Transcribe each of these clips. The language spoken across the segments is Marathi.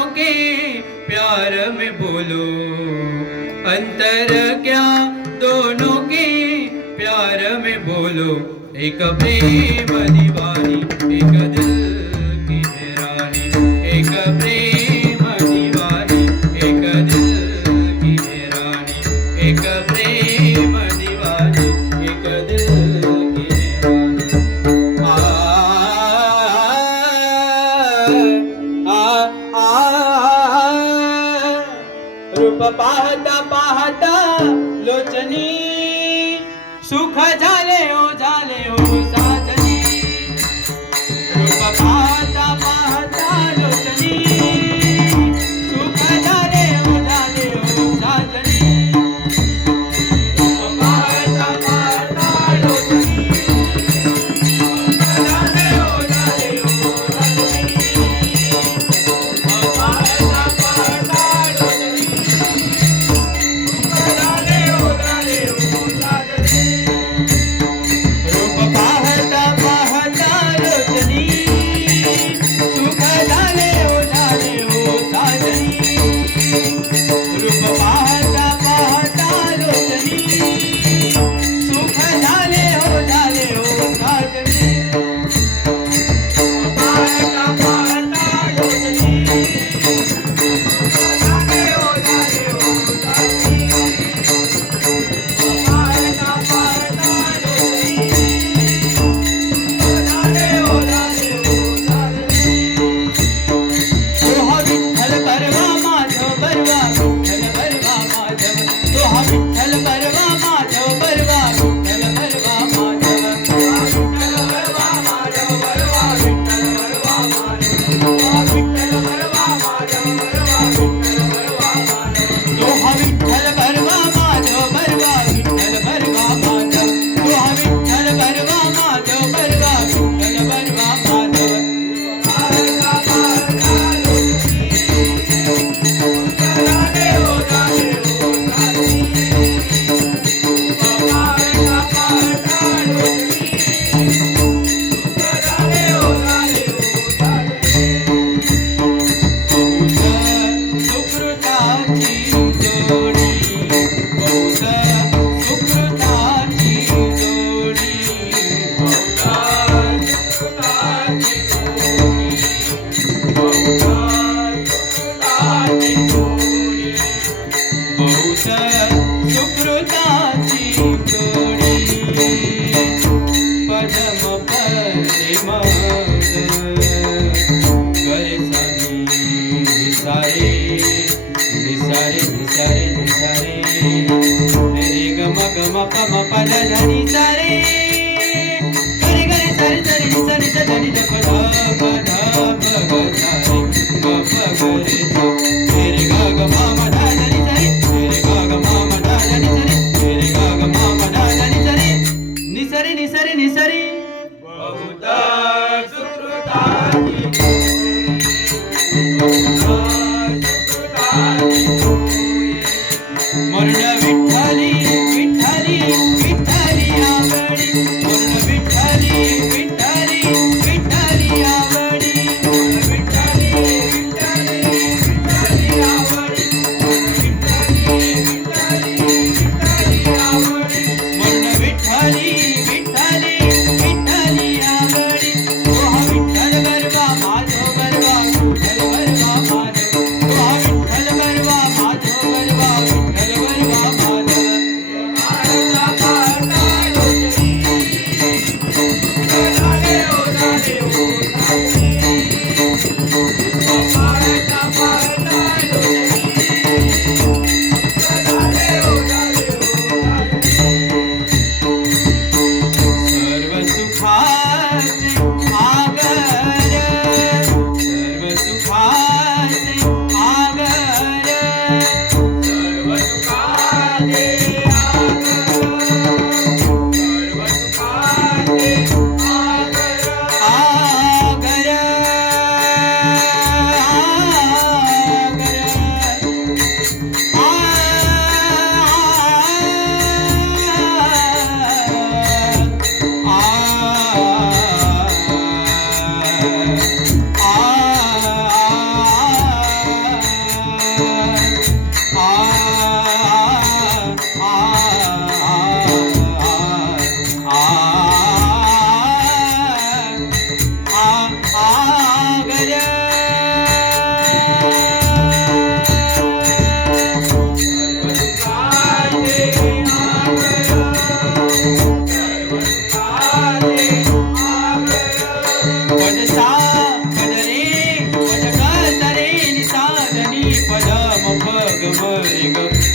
दोनों के प्यार में बोलो, अंतर क्या दोनों के प्यार में बोलो। एक प्रेम दीवानी, एक दिल की हैरानी, एक प्रेम दीवानी, एक दिल की हैरानी, एक प्रेम दीवानी, एक दिल की हैरानी। रूप पाहता पाहता लोचनी, सुख झाले हो साजनी। रूप पाहता पाहता लोचनी, सुख झाले हो साजनी। रूप पाहता पाहता लोचनी, सुख झाले हो साजनी। रूप पाहता पाहता लोचनी, सुख झाले हो साजनी। रूप पाहता पाहता लोचनी, सुख झाले हो साजनी। रूप पाहता पाहता लोचनी, सुख झाले हो साजनी। पाहता पाहता लोचनी, सुख झाले हो साजनी। पाहता पाहता लोचनी, विठ्ठल परवा माधव परवा, विठ्ठल परवा माधव। तो हा विठ्ठल परवा माधव परवा, विठ्ठल परवा माधव। विठ्ठल परवा माधव परवा, विठ्ठल परवा माधव। विठ्ठल परवा माधव परवा, विठ्ठल परवा माधव। तो हा विठ्ठल परवा माधव परवा, विठ्ठल परवा माधव। तो हा विठ्ठल परवा माधव परवा, विठ्ठल परवा माधव। पाहता पाहता लोचनी, सुख झाले हो साजनी। पाहता पाहता लोचनी, सुख झाले हो साजनी। बहुत सुकृताची जोडी, बहुत सुकृताची जोडी, बहुत सुकृताची जोडी, बहुत सुकृताची जोडी, बहुत सुकृताची जोडी। पदम प्रेम करे सानी निसारे, निसारे निसारे निसारे। रे ग म प म प ध ध नि सा रे। गरे गरे सारे सारे नि सा नि सा ध नि ध प ध प ध प ग सा रे ग प ग रे सा। रे ग ग म म ध ध नि सा रे, रे ग ग म म ध ध नि सा रे, रे ग ग म म ध ध नि सा रे। नि सा रे नि सा रे नि सा रे। बहुत सुकृताची जोडी, बहुत सुकृताची जोडी। मरण विठ्ठली विठ्ठली विठ्ठली आग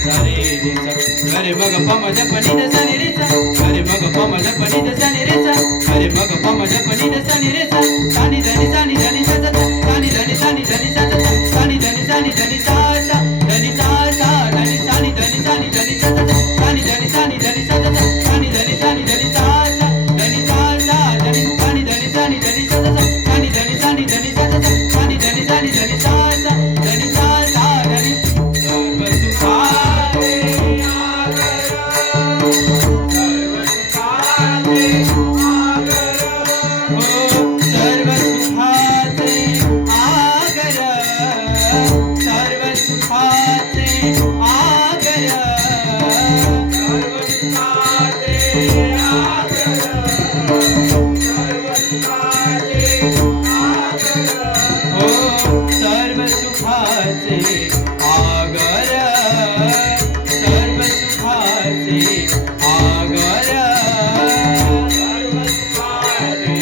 सा रे नि सा गरे मग पम ध प नि ध सा नि रे सा गरे मग पम ध प नि ध सा नि रे सा गरे मग पम ध प नि ध सा नि रे सा सा नि ध नि सा नि ध नि सा सा सा नि ध नि सा नि ध नि सा सा सा नि ध नि सा नि ध नि सा सा ध नि सा सा ध नि सा नि ध नि सा नि ध नि सा सा सा नि ध नि सा नि ध नि सा सा सा नि ध नि सा नि ध नि सा सा ध नि सा सा ध नि सा नि ध नि सा नि ध नि सा सा सा नि ध नि सा नि ध नि सा सा सा नि ध नि सा नि ध नि सा सा ध नि सा सा ध नि सर्व सुखाचे आगर सर्व सुखाचे आगर सर्व सुखाचे आगर सर्व सुखाचे आगर हो सर्व सुखाचे आगर सर्व सुखाचे आगर सर्व सुखाचे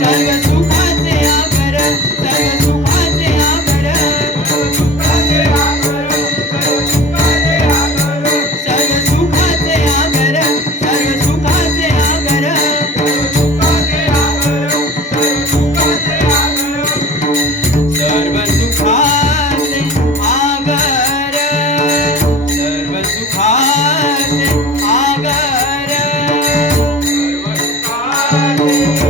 सर्व सुखाचे आगर सर्व सुखाचे आगर सर्व सुखाचे आगर सर्व सुखाचे आगर सर्व सुखाचे आगर सर्व सुखाचे आगर सर्व सुखाचे आगर सर्व सुखाचे